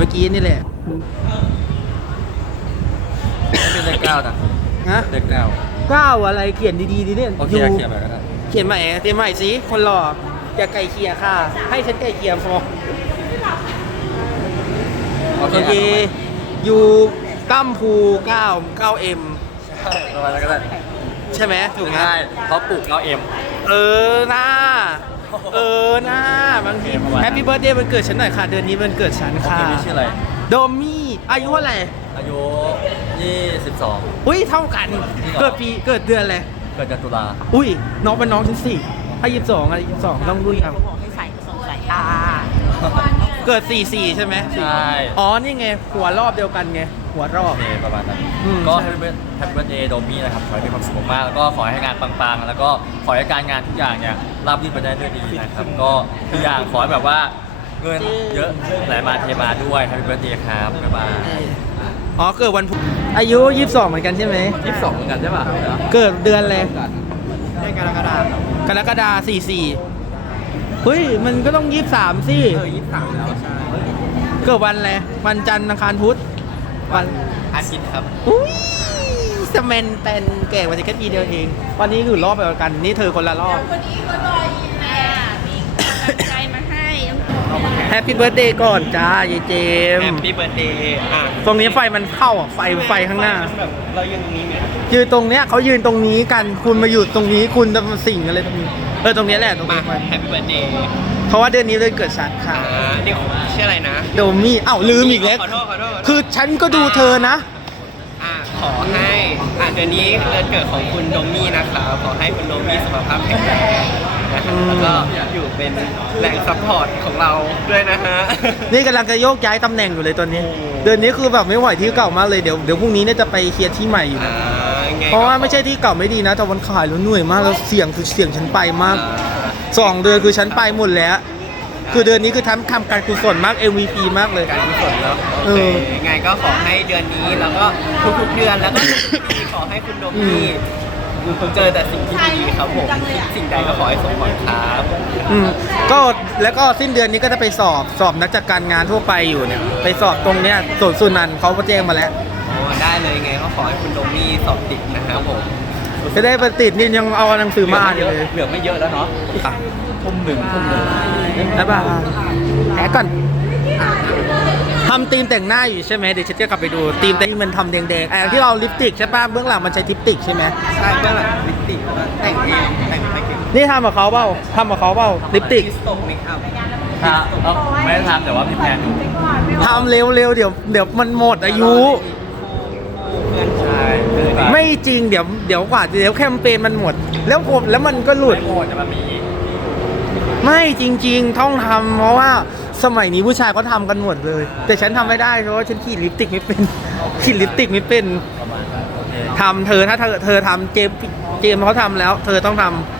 เมื่อกี้นี่แหละเป็นเลขเก้านะฮะเลขเก้าเก้าอะไรเขียนดีๆดิเนี่ยโอเคยูเขียนไปก็ได้เขียนใหม่เขียนใหม่สิคนหล่ออย่าไก่เคียค่ะ ให้ฉันไก่เคียพอโอเคโอเคยูกัมพูเก้าเก้าเอ็มใช่ประมาณนั้นก็ได้ใช่ไหมถูกไหมใช่เพราะปลูกเก้าเอ็มเออหน้า เออหน้าบางทีโอเคประมาณนั้นแฮปปี้เบิร์ดเดย์วันเกิดฉันหน่อยค่ะ เดือนนี้วันเกิดฉันโอเคค่ะมีชื่ออะไร โดมี่อายุเท่าไหร่อายุ 22 อุ้ยเท่ากัน จริงเหรอ เกิดปีเกิดเดือนอะไรเกิดเดือนตุลาอุ้ยน้องเป็นน้องฉันสิอายุสองอายุสองต้องรุ่นเอาบอกให้ใส่ส่งสายตาเกิดสี่สี่ใช่ไหม ใช่ อ๋อ นี่ไง หัวรอบเดียวกันไง หัวรอโอบเคประมาณนั้น อืมก็ใช่ แฮปปี้แฮปปี้เบิร์ดเดย์โดมี่นะครับ ขอให้มีความสุขมากๆแล้วก็ขอให้งานปังๆ แล้วก็ขอให้การงานทุกอย่างเนี่ยราบรื่นไปได้ด้วยดีนะครับ ก็ทุกอย่างขอให้แบบว่าเงินเยอะไหลมาเทมาด้วยแฮปปี้เบิร์ดเดย์ครับบ๊ายบายอ๋อเกิดวันพุธอายุ 22 เหมือนกันใช่ไหม ยี่สิบสองเหมือนกันใช่ป่ะเกิดเดือนอะไรเดือนกรกฎาคมกรกฎาสี่สี่เฮ้ย มันก็ต้องยี่สามสิ เออยี่สิบสามแล้วใช่เกิดวันอะไรวันจันทร์อังคารพุธ วันอาทิตย์ครับ อุ้ยสแมนเป็นแก่กว่าจะแค่ปีเดียวเอง วันนี้คือรอบเดียวกัน นี่เธอคนละรอบ วันนี้ก็รอยินแม่มีกำลังใจมาให้แฮปปี้เบิร์ดเดย์ก่อนจ้ายายเจมแฮส์ปปี้เบิร์ดเดย์อะตรงนี้ไฟมันเข้าอะไฟไฟข้างหน้า แบบเรายืนตรงนี้ไหมยืนตรงเนี้ยเขายืนตรงนี้กัน คุณมาอยู่ตรงนี้คุณจะมาสิ่งอะไรตรงนี้ เออตรงเนี้ยแหละตรงมานี้แฮปปี้เบิร์ดเดย์ เพราะว่าเดือนนี้เลยเกิดฉันค่ะอ่าเดี๋ยวชื่ออะไรนะโดมี่อ้าวลืมอีกแล้วขอโทษขอโทษขอโทษคือฉันก็ดูเธอนะ อะขอให้อะเดือนนี้เดือนเกิดของคุณโดมี่นะครับขอให้คุณโดมี่สุขภาพแข็งแรงนะครับแล้วก็อยู่เป็นแรงซัพพอร์ตของเราด้วยนะฮะ นี่กำลังจะโยกย้ายตำแหน่งอยู่เลยตอนนี้ เดือนนี้คือแบบไม่ไหวที่เก่ามากเลยเดี๋ยวเดี๋ยวพรุ่งนี้เนี่ยจะไปเคลียร์ที่ใหม่อยู่อ่านะไงเพราะว่าไม่ใช่ที่เก่าไม่ดีนะแต่วันขายแล้วเหนื่อยมากแล้วเสี่ยงคือเสี่ยงฉันไปมาก อ่า สองเดือนคือฉันไปหมดแล้ว คือเดือนนี้คือทำทำการกุศลมาก MVP มากเลย การกุศลแล้วเอโออเคไงก็ขอให้เดือนนี้แล้วก็ทุกๆเดือนแล้วก็ทุกๆปีขอให้คุณโดมี่เจอแต่สิ่งที่ดีครับผมสิ่งใดก็ขอให้สมหวังครับอืมก็แล้วก็สิ้นเดือนนี้ก็จะไปสอบสอบนักจัดการงานทั่วไปอยู่เนี่ย ไปสอบตรงเนี้ยส่วนสุนันท์เขาก็แจ้งมาแล้วอ๋อได้เลยไงก็ขอให้คุณโดมี่สอบติดนะครับผม จะได้ไปติดนี่ยังเอาหนังสือมาอ่านอยู่เลยเหลือไม่เยอะแล้วเนาะทุ่มหนึ่งทุ่มหนึ่งแล้วป่ะแพ้ก่อนทำธีมแต่งหน้าอยู่ใช่ไหมเดี๋ยวฉันจะกลับไปดูธีมแต่ที่มันทำแดงๆไอ้ที่เราลิปสติกใช่ป่ะเบื้องหลังมันใช้ลิปสติกใช่ไหมใช่เบื้องหลังลิปสติกแต่งเองแต่งไม่เก่งนี่ทำกับเขาเปล่าทำกับเขาเปล่าลิปสติกตกเมคอัพครับเอ้าไม่ได้ทำแต่ว่ามีแพลนอยู่ทำเร็วๆเดี๋ยวเดี๋ยวมันหมดอายุ เพื่อนผม ใช่คือแบบ ไม่จริงเดี๋ยวเดี๋ยวกว่าเดี๋ยวแคมเปญมันหมด แล้วผมแล้วมันก็หลุด ไม่หมดจะมามีอีกไม่จริง ๆ ต้องทำเพราะว่าสมัยนี้ผู้ชายเขาทำกันหมดเลย แต่ฉันทำไม่ได้เพราะว่าฉันขีดลิปสติกไม่เป็นขีดลิปสติกไม่เป็นประมาณนั้นโอเค ทำเธอถ้าเธอเธอทำเจมส์เจมส์เขาทำแล้ว เธอต้องทำ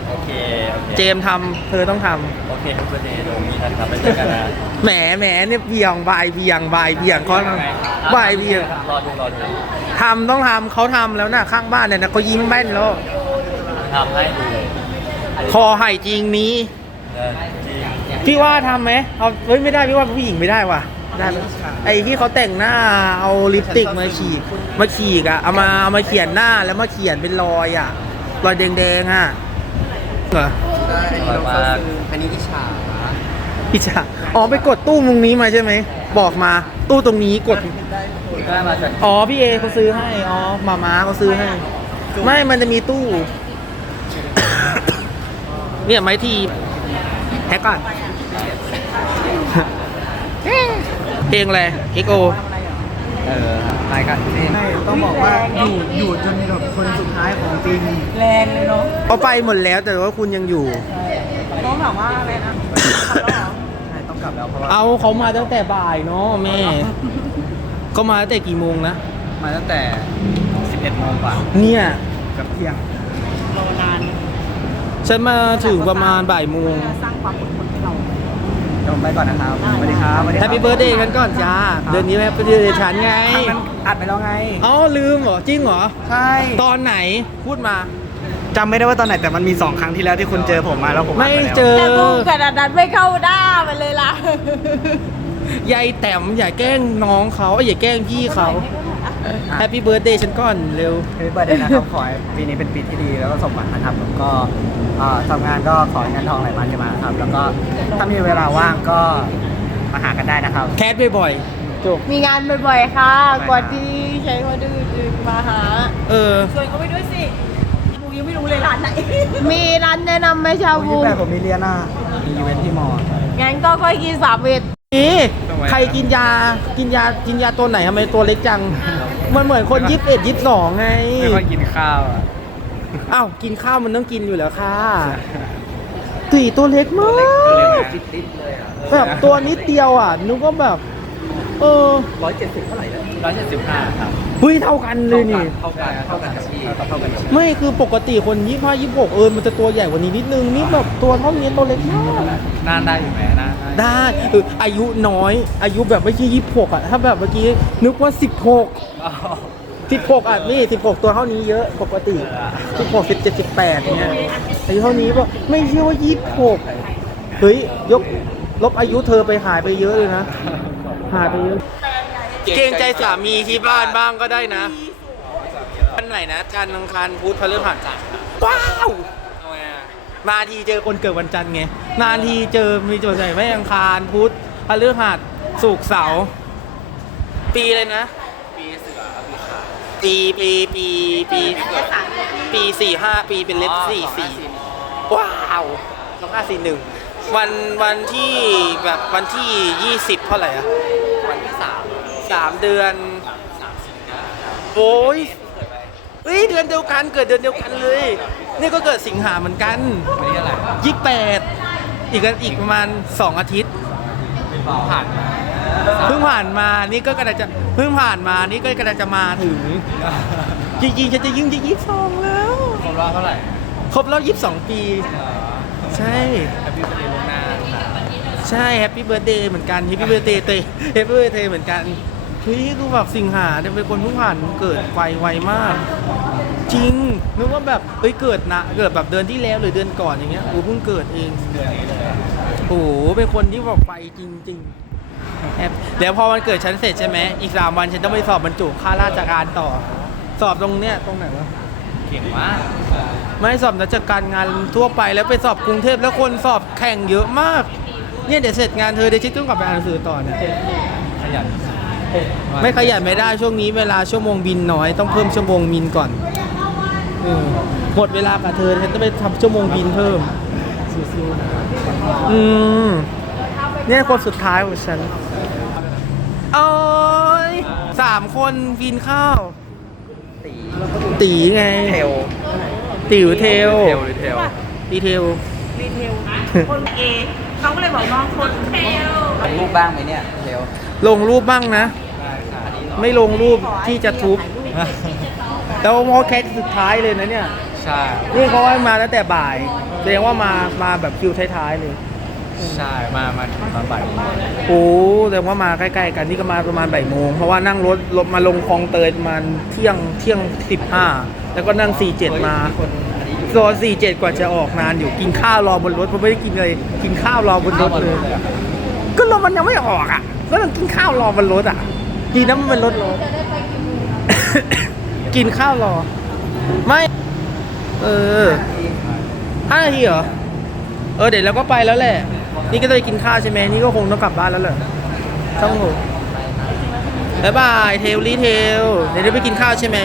โอ เคโอเคเจมส์ทำเธอต้องทำโอเคครับเพื่อนเดย์โดมีนะครับไปเจอกันนะแหมแหมเนี่ยเบี่ยงบายเบี่ยงบายเบี่ยงเขาบายเบี่ยงรอดูรอดูทำต้องทำเขาทำแล้วนะข้างบ้านเนี่ยนะเขายิ้มแป้นแล้ว ทำให้ดูเลยคอไห่จริงนี้เออจริงพี่ว่าทำไหมเอาเฮ้ยไม่ได้พี่ว่าผู้หญิงไม่ได้ว่ะได้ไหมไอ้ที่เขาแต่งหน้าเอาลิปสติกมาฉีกมาฉีกอะเอามาเอามาเขียนหน้าแล้วมาเขียนเป็นรอยอะรอยแดงๆอะเหรอ ได้อันนี้น้องเขาซื้ออันนี้อิชาพี่จ๋าอ๋อไปกดตู้ตรงนี้มาใช่ไหม บอกมาตู้ตรงนี้กดได้มาจากอ๋อพี่เอเขาซื้อให้ อ๋อมาม้าเขาซื้อให้ ไม่มันจะมีตู้ เนี่ยไม้ทีแท็กก่อน เพลงอะไรเอ็กโอ เออไปกันนี่ต้องบอกว่าอยู่อยู่จนแบบคนสุดท้ายของปีนี้แรงเลยเนาะเขาไปหมดแล้วแต่ว่าคุณยังอยู่น้องถามว่าอะไรนะใช่ต้องกลับแล้วเพราะว่าเอาเขามาตั้งแต่บ่ายเนาะแม่เขามาตั้งแต่กี่โมงนะ มาตั้งแต่ 11โมงกว่าเนี่ยกับเที่ยงรอนานฉันมาถึงประมาณบ่ายโมงสร้างความอดทน ผมไปก่อนนะครับสวัสดีครับสวัสดีคแฮรัปปี้เบิร์ดเดย์กันก่อนจ้า เดือนนี้แฮปปี้เบิร์ดเดย์ฉันไงมันอัดไปแล้วไง อ๋อลืมเหรอ จริงเหรอ ใช่ตอนไหนพูดมา จำไม่ได้ว่าตอนไหนแต่มันมี2ครั้งที่แล้วที่คุณเจอผมมาแล้วผมอัดไม่ปแล้วเจอ แต่กูกระดานไม่เข้าหน้ามันเลยล่ะ ยายแต้มอย่าแกล้งน้องเขาอย่าแกล้งพี่เขา แฮปปี้เบิร์ดเดย์ฉันก่อนเร็ว คือเปิดเลยนะครับขอให้ปีนี้เป็นปีที่ดีแล้วก็สมหวังนะครับแล้วก็เอ่อทำงานก็ขอให้เงินทองไหลมาเทมาครับ แล้วก็ถ้ามีเวลาว่างก็มาหากันได้นะครับ แคสบ่อยๆจบมีงานบ่อยๆค่ะก่อนที่ใช้คนอื่นๆมาหา เออ ชวนเขาไปด้วยสิบูยังไม่รู้เลยร้านไหน มีร้านแนะนำไหมชาวันบูที่แปดผมมีเรียนอะมีอีเวนท์ที่มองั้นก็ค่อยกินสามเวท นี่ใครกินยากินยากินยาตัวไหนทำไมตัวเล็กจัง มันเหมือนคนยิบเอ็ดยิบสองไงไม่ค่อยกินข้าวอะอ้าวกินข้าวมันต้องกินอยู่แล้วค่ะตีตัวเล็กมากแบบตัวนิดเดียวอะนึกว่าแบบ เออร้อยเจ็ดสิบเท่าไหร่ร้อยเจ็ดสิบห้าครับ เฮ้ยเท่ากันเลยนี่ เท่ากันเท่ากันกับที่เท่ากันกับที่ไม่คือปกติคนยี่ห้ายี่หกเออมันจะตัวใหญ่กว่านี้นิดนึงนี่แบบตัวเท่านี้ตัวเล็กมากนานได้อยู่ไหมนานได้เอออายุน้อย อายุแบบเมื่อกี้ยี่หกอะถ้าแบบเมื่อกี้นึกว่าสิบหกสิบหกอะนี่สิบหกตัวเท่านี้เยอะปกติสิบหกสิบเจ็ดสิบแปดเนี่ยอายุเท่านี้ป่ะไม่เชื่อว่ายี่สิบหกเฮ้ยยกลบอายุเธอไปหายไปเยอะเลยนะหายไปเยอะ เกรงใจสามีที่บ้านบ้างก็ได้นะวันไหนนะจันทร์อังคารพุธพฤหัสว้าวมาทีเจอคนเกิดวันจันทร์ไงนานทีเจอมีตัวใหญ่ไม่อังคารพุธพฤหัสศุกร์เสาร์ปีเลยนะปีปีปีปีปีสี่ห้าปีเป็นเล็บสี่สี่ว้าวสองห้าสี่หนึ่งวันวันที่แบบวันที่ยี่สิบเท่าไหร่อะวันที่สาม สามเดือน โอ้ยเฮ้ยเดือนเดียวกันเกิดเดือนเดียวกันเลย นี่ก็เกิดสิงหาเหมือนกันวันนี้อะไรยี่แปดอีกอีกประมาณสองอาทิตย์ผ่านเพิ่งผ่านมานี่ก็กำลังจะเพิ่งผ่านมานี่ก็กำลังจะมาถึงจริงๆฉันจะยิ่งจะยี่สิบสองแล้วครบรอบเท่าไหร่ครบรอบยี่สิบสองปี ใช่แฮปปี้เบิร์ดเดย์ล่วงหน้าครับใช่แฮปปี้เบิร์ดเดย์เหมือนกันแฮปปี้เบิร์ดเดย์เตแฮปปี้เบิร์ดเดย์เหมือนกัน เฮ้ยคือแบบสิงหาเนี่ยเป็นคนเพิ่งผ่านวันเกิดไวไวมาก จริงนึกว่าแบบเอ้ยเกิดนะเกิดแบบเดือนที่แล้วหรือเดือนก่อนอย่างเงี้ยกูเพิ่งเกิดเองโอ้โหเป็นคนที่แบบไปจริงๆแอบเดี๋ยวพอวันเกิดฉันเสร็จใช่ไหมอีกสามวันฉันต้องไปสอบบรรจุข้าราชการต่อ สอบตรงเนี้ยตรงไหนวะเก่งมากไม่สอบราชการงานทั่วไปแล้วไปสอบกรุงเทพแล้วคนสอบแข่งเยอะมาก เนี่ยเดี๋ยวเสร็จงานเธอเดี๋ยวฉันต้องกลับไปอ่านหนังสือต่อเนี่ยขยัน ไม่ขยันไม่ได้ช่วงนี้เวลาชั่วโมงบินน้อยต้องเพิ่มชั่วโมงบินก่อนเออหมดเวลากับเธอฉันต้องไปทำชั่วโมงบินเพิ่มอืมเนี่ยคนสุดท้ายของฉันโอ้ยสามคนกินข้าว ตีตีไง เทลติ๋วเทลเทลหรือเทลตีเทลรีเทลคนเอเขาก็เลยบอกน้องคนเทล รูปบ้างไหมเนี่ย เทล ลงรูปบ้างนะ ไม่ลงรูปที่จะทุบแล้วมอแคสสุดท้ายเลยนะเนี่ย ใช่ นี่เขาให้มาตั้งแต่บ่ายแสดงว่ามามาแบบคิวท้ายๆเลย ใช่ มามาถึงตอนบ่ายโมงโอ้แสดงว่ามาใกล้ๆกันนี่ก็มาประมาณบ่ายโมงเพราะว่านั่งรถรถมาลงคลองเตยประมาณเที่ยงเที่ยงสิบห้าแล้วก็นั่ง47มาโซน47กว่าจะออกนานอยู่กินข้าวรอบนรถผมไม่ได้กินเลย กินข้าวรอบนรถเลย ก็รถมันยังไม่ออกอะ ก็ต้องกินข้าวรอบนรถอะดีนะมันเป็นรถรถกินข้าวรอ ไม่ เออห้านาทีเหรอ เออเดี๋ยวเราก็ไปแล้วแหละ นี่ก็ต้องกินข้าวใช่ไหมนี่ก็คงต้องกลับบ้านแล้วแหละต้องหนูบ๊ายบายเทลลี่เทล เดี๋ยวได้ไปกินข้าวใช่ไหม